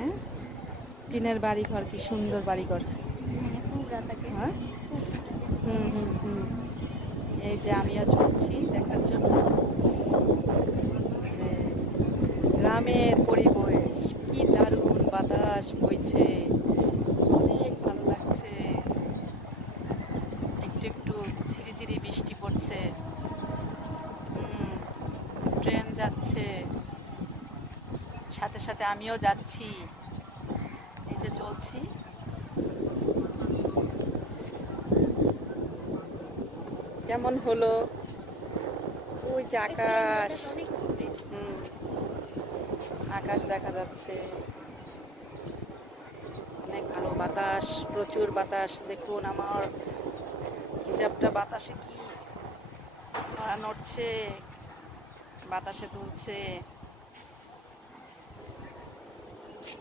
হ্যাঁ, টিনের বাড়িঘর, কি সুন্দর বাড়িঘর। হ্যাঁ, হুম হুম হুম। এই যে আমিও চলছি দেখার জন্য যে গ্রামের পরিবেশ, কি দারুণ বাতাস বইছে, অনেক ভালো লাগছে। একটু একটু ঝিরিঝিরি বৃষ্টি পড়ছে। হুম, ট্রেন যাচ্ছে, সাথে সাথে আমিও যাচ্ছি। এই যে চলছি। কেমন হলো? ওই যে আকাশ, হুম, আকাশ দেখা যাচ্ছে। অনেক ভালো বাতাস, প্রচুর বাতাস। দেখুন আমার হিজাবটা বাতাসে কি নড়ছে, বাতাসে দুলছে।